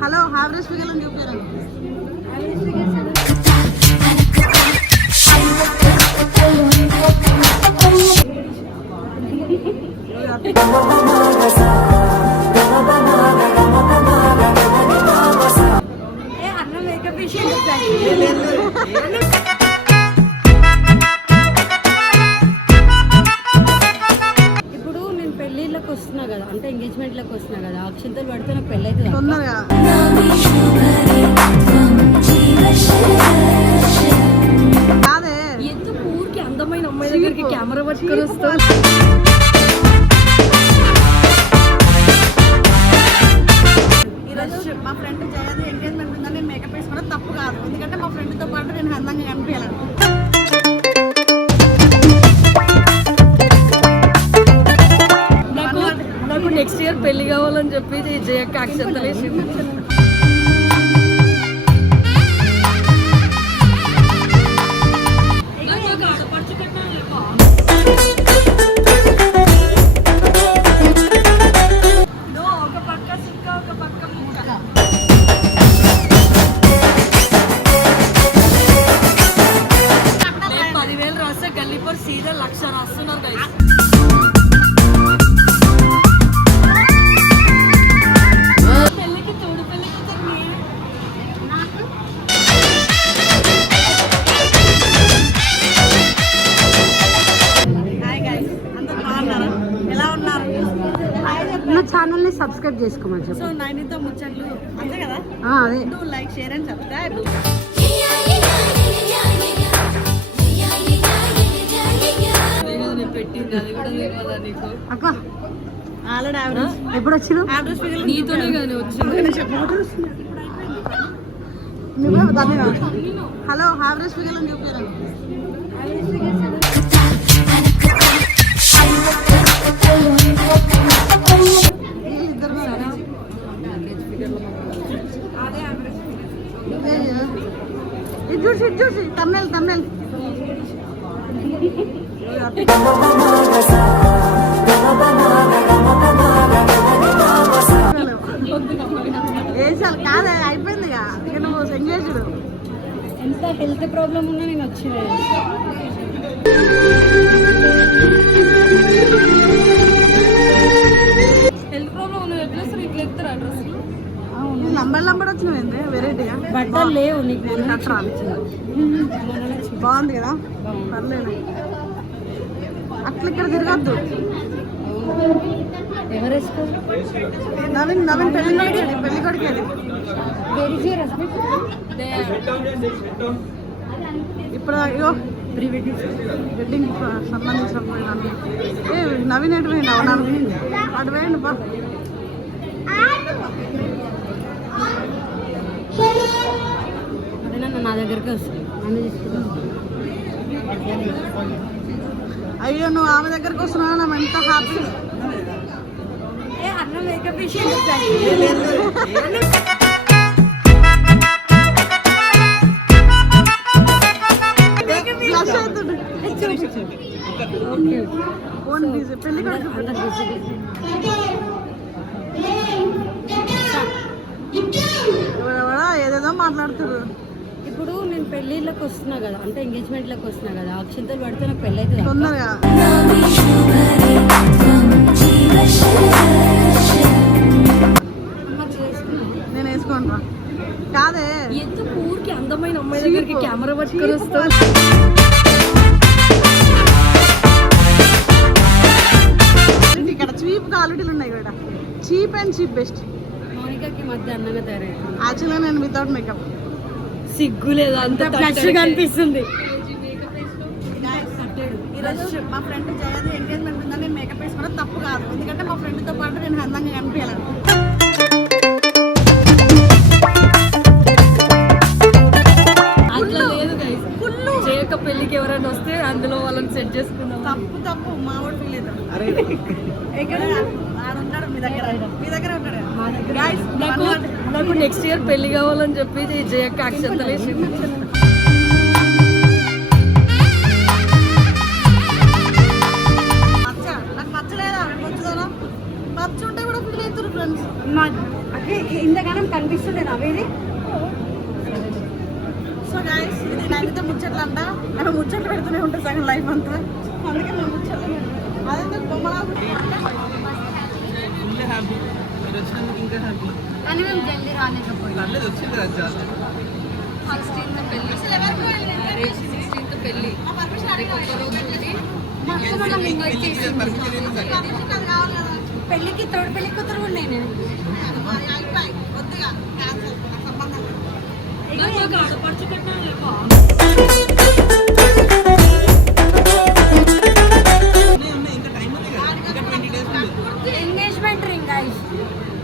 Hello హావరేజ్ figure అని చూపారు అన్న మేకప్ వేసి అక్షంతలు పడితే నాకు పెళ్ళి అవుతుంది తొందరగా. కాదే. ఎందుకు ఊరికి అందమైన అమ్మాయి దగ్గరికి కెమెరా పట్టుకొని వస్తా జయక్క సబ్స్క్రైబ్ చేసుకోమని చెప్పు. సో నైన్తో ముచ్చట్లు అంతే కదా? ఆ, అదే. Do like share and subscribe అక్క ఎప్పుడు వచ్చిన నీతోనే కానీ వచ్చింది. హలో హావరేజ్ ఫిగర్ అని చూపారు వేసాలి కాదే అయిపోయింది ఇక నువ్వు ఎంగేజ్డ్ ఎంత హెల్త్ ప్రాబ్లం ఉన్నా నేను వచ్చిన హెల్త్ ప్రాబ్లం ఉన్నా ఎట్లా సార్ ఇట్లా ఎత్తారు అడ్రస్ నంబర్ నంబర్ వచ్చినవి వెరైటీగా బట్టలు లేవు నీకు బాగుంది కదా పర్లేదు అట్లా ఇక్కడ తిరగద్దు. నవీన్ నవీన్ పెళ్ళి కొడుకేది పెళ్ళి కొడుకేది ఇప్పుడు అయ్యో ప్రీ వెడ్డింగ్ వెడ్డింగ్ సంబంధించిన. ఏ నవీన్ ఎటు పోయింది అవునాను అటు వేయండి బా నా దగ్గరికి వస్తుంది. నన్ను తీసుకుంటాను అయ్యో నువ్వు ఆమె దగ్గరకు వస్తున్నావు? నా ఎంత హ్యాపీ అన్న మేకప్ ఏదేదో మాట్లాడుతున్నారు ఇప్పుడు నేను పెళ్ళిళ్ళకి వస్తున్నా కదా అంటే ఎంగేజ్మెంట్లకు వస్తున్నా కదా అక్షంతలు పడితే నాకు పెళ్ళి అవుతుంది నేను వేసుకోను రా కాదే. ఎందుకు ఊరికి అందమైన అమ్మాయి దగ్గరికి కెమెరా పట్టుకొని వస్తా ఇక్కడ చీప్ క్వాలిటీలు ఉన్నాయి ఇక్కడ చీప్ అండ్ చీప్ బెస్ట్. మౌనికకి మధ్య అందంగా తయారయ్యారు. యాక్చువల్గా నేను వితౌట్ మేకప్ సిగ్గు లేదా అంత ఫ్లష్ అనిపిస్తుంది ఈరోజు మా ఫ్రెండ్ జయది ఎంగేజ్మెంట్ ఉందని నేను మేకప్ వేసుకోవడం తప్పు కాదు. ఎందుకంటే మా ఫ్రెండ్తో పాటు నేను అందంగా లేదు. చేయక పెళ్ళికి ఎవరైనా వస్తే అందులో వాళ్ళని సెట్ చేసుకున్నాం తప్పు తప్పు. మా వాడు ఫీల్ అవుతాడు నాకు నెక్స్ట్ ఇయర్ పెళ్ళి కావాలని చెప్పి జయక్క అక్షంతలు ఉంటే కూడా ఇంతగానం కనిపిస్తుండే నవ్వేది సో గాయస్ ఇది నైతే ముచ్చట్లు అంట ముచ్చట్లు పెడుతూనే ఉంటుంది సగం లైఫ్ అంతా. అందుకే మేము ముచ్చట్లు అదే బొమ్మలా ఫుల్ హ్యాపీ మీరు వచ్చినందుకు ఇంకా హ్యాపీ కానీ మేము జల్దీ రాలేకపోయాం పర్లేదు వచ్చింది కదా చాలా సిక్స్టీన్త్ పెళ్లి మ్యారేజ్ సిక్స్టీన్త్ పెళ్లి రేపు ఒక్క రోజు ఉంది మొత్తం మనం ఇన్వైట్ పెళ్ళికి చేసి పర్మిషన్ ఏమి సార్ పెళ్ళికి తోడు పెళ్లి కూతురు కూడా నేను మరి మాకు ఆడపడుచు కట్టినా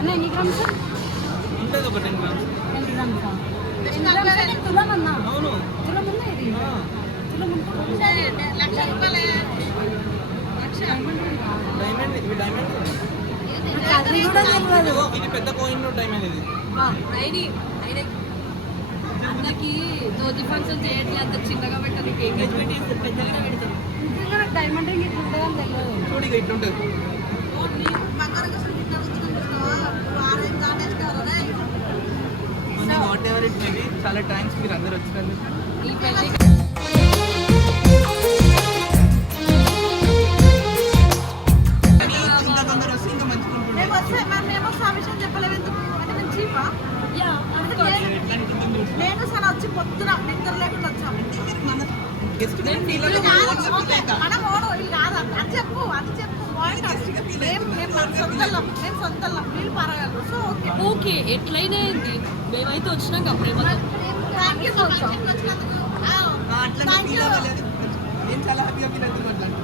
అన్న ఎన్ని గ్రామ్స్ ఉంటుంది ఒక టెన్ మంత్స్ ఎన్ని గ్రామ్స్ ఎన్ని గ్రామ్స్ తులం అన్నా. అవును. తులం ఉందా ఇది? ఆ. తులం లక్ష రూపాయలే. డైమండ్ ఇది డైమండ్ నాకు అది కూడా తెలియదు. ఇదిగో, ఇది పెద్ద కోయిన్ డైమండ్ ఇది. అయిని అయిన అన్నకి ధోతి ఫంక్షన్ చేయట్లేదు అంత చిన్నగా పెట్టాలి ఎంగేజ్మెంట్ పెద్దగా పెడతారు. డైమండ్ రింగ్ ఇట్లా ఉంటుందని తెలియదు. చూడు ఇట్లా ఉంటుంది వాట్ ఎవర్ ఇట్ మేబీ చాలా థ్యాంక్స్ మీరు అందరు వచ్చినందుకు. నేను సరే వచ్చి పొద్దున నిద్ర లేకుండా వచ్చాము గెస్ట్ మనం ఓడు ఇది కాదు అది చెప్పు అది చెప్పు. మేము మేము సొంతల్లం మేము సొంతల్లం వీళ్ళు పరగలరు సో ఓకే. ఓకే ఎట్లయినా ఏంటి? మేమైతే వచ్చినాక ప్రేమతో. నేను చాలా హ్యాపీగా ఫీల్ అవుతున్నాను.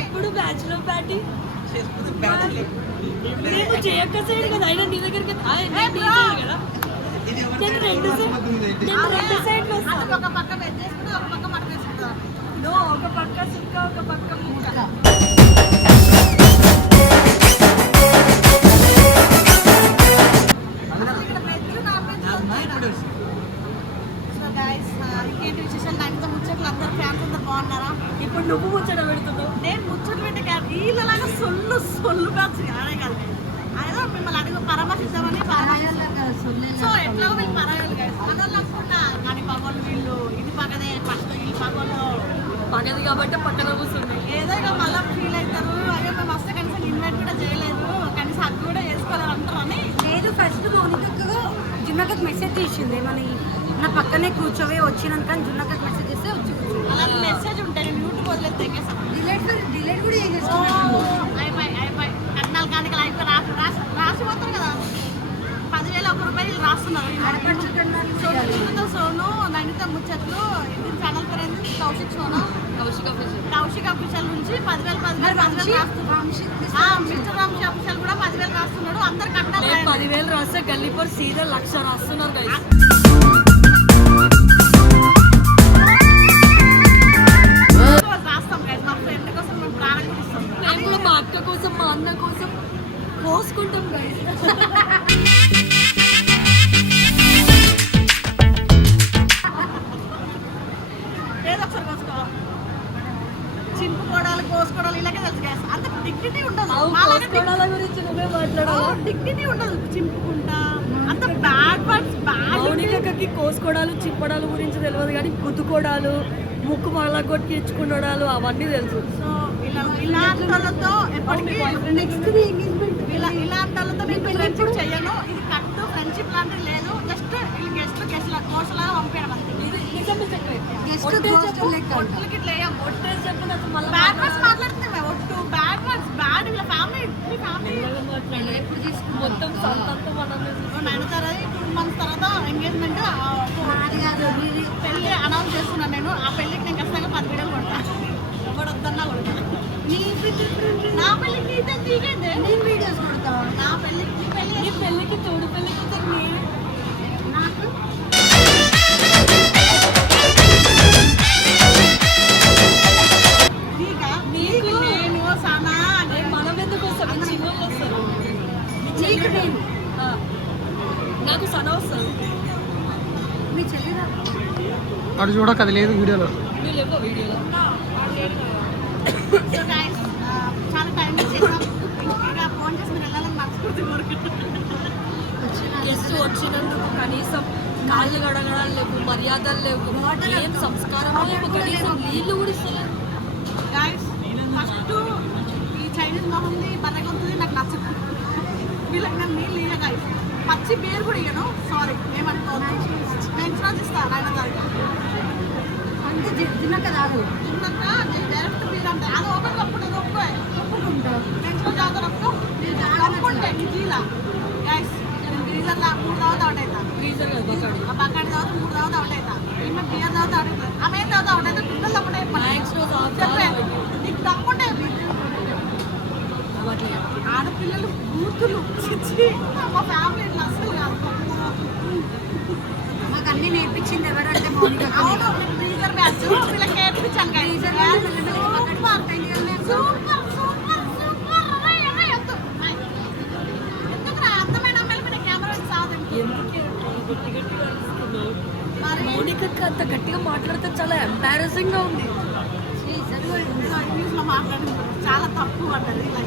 ఎప్పుడు బ్యాచులర్ పార్టీ చేయక్క సైడ్ కదా అయినా నీ దగ్గరికి కదా. నేను రెండు. నేను రెండు సైడ్లు వస్తాను. ఒక పక్క వెజ్ చేసుకుంటే ఒక పక్క మటన్ వేసుకుంటా నో ఒక పక్క సుక్క ఒక పక్క ముక్క నువ్వు ముచ్చట పెడుతున్నావు. నేను ముచ్చట్లు పెట్టే కాదు వీళ్ళలాగా సొల్లు సొల్లు కాదు అదే కాదు మిమ్మల్ని అడుగు పరామర్శిద్దామని పరామర్శిద్దాం సో ఎట్లా వీళ్ళు పరాయాలి గైస్ మనోళ్ళు అనుకుంటా. కానీ పగోళ్ళు వీళ్ళు ఇది పగదే ఫస్ట్ వీళ్ళు పగోళ్ళు. పగది కాబట్టి పక్కన కూర్చున్నాయి ఏదో ఇక మళ్ళీ ఫీల్ అవుతారు. అదే మేము వస్తే కనీసం ఇన్వైట్ కూడా చేయలేదు. కనీసం అది కూడా చేసుకోలేదు అంటారని లేదు ఫస్ట్ మౌనికకు జున్నకకు మెసేజ్ చేసింది. మన నా పక్కనే కూర్చోవే వచ్చినాక జున్నకకు మెసేజ్ చేస్తే వచ్చి అలాంటి మెసేజ్ ఉంటాయి నేను యూట్యూబ్ వదిలేదు డిలేట్ డిలేట్ కూడా చేసేసుకున్నాను అయిపోయి సో సోను నైనిత ముచ్చట్లు ఇది ఛానల్ పేరు కౌశిక్ సోను. కౌశిక్ ఆఫీసర్ కౌశిక్ అఫీషియల్ నుంచి పదివేలు పదివేలు పదివేలు ఆ, మిస్టర్ రామ్షి అఫీషియల్ కూడా పదివేలు రాస్తున్నాడు. అందరు రాయండి. పదివేలు రాస్తే గల్లీపర్ సీదా లక్ష రాస్తున్నారు డిగ్నిటీ ఉండదు. చింపుకుంటా. అంత బ్యాడ్ వర్డ్స్ బ్యాడ్ మౌనికకి కోసుకోవడాలు చిప్పడాలు గురించి తెలియదు కానీ గుద్దుకోవడాలు ముక్కు మళ్ళా కొట్టించుకునడాలు అవన్నీ తెలుసు. సో ఇలా ఇలాంటి వాళ్ళతో ఎప్పటికీ నెక్స్ట్ ఎంగేజ్మెంట్ ఇలా ఇలాంటి వాళ్ళతో నేను ఫ్రెండ్షిప్ చెయ్యను ఇది కట్టు ఫ్రెండ్షిప్ లాంటిది లేదు. జస్ట్ గెస్ట్ గెస్ట్ పంపించడం అంతే. లెక్క ఇట్లా బ్యాడ్ వర్డ్స్ మాట్లాడాలి. మొత్తం సంతంతా తర్వాత టూ మంత్స్ తర్వాత ఎంగేజ్మెంట్. పెళ్ళి అనౌన్స్ చేస్తున్నాను నేను. ఆ పెళ్ళికి నేను ఖచ్చితంగా పది వీడియోలు కొడతాను ఎవడు వద్దన్నా కొడతాను నీ పెళ్ళి నా పెళ్ళికి నీదే నీకేందే నేను వీడియోస్ కొడతావా? నా పెళ్ళి నీ పెళ్ళికి తోడు పెళ్ళికి వాడు చూడక అది లేదు వీడియోలో. గెస్ట్ వచ్చినందుకు కనీసం కాళ్ళు గడగడాలు లేవు మర్యాదలు లేవు. ఏం సంస్కారం లేవు కనీసం నీళ్ళు కూడా ఫస్ట్ ఈ చైనీస్ మొహంది నాకు నచ్చదు. వీళ్ళకి నేను నీళ్ళు ఇయ్య పచ్చి బీర్ కూడా ఇయ్యను. సారీ బెంచ్ రోజు ఇస్తాను ఆయన గారికి అంటే తిన్నాక నేను డైరెక్ట్ బీర్ అంటే అది ఓపెన్ కప్పుడు ఒప్పుకో ఒప్పుకుంటా బెంచ్ రోజు తాగుతాను ఒప్పుకో ఒప్పుకుంటే నిజీలా గైస్ నేను గ్రీజర్లో మూడు తాగుతా అవుట్ అవుతా తాగుతా మూడు తాగుతా అవుట్ అవుతా ఈమె బీర్ తాగుతా అవుట్ అవుతుంది ఆమె ఏం తాగుతా అవుట్ అవుతా పిల్లలు నీకు ఆడపిల్లలు బూతులు. మా ఫ్యామిలీ చాలా ఉంది. ఇంగ్లీష్లో చాలా తప్పు అంటారు ఇలా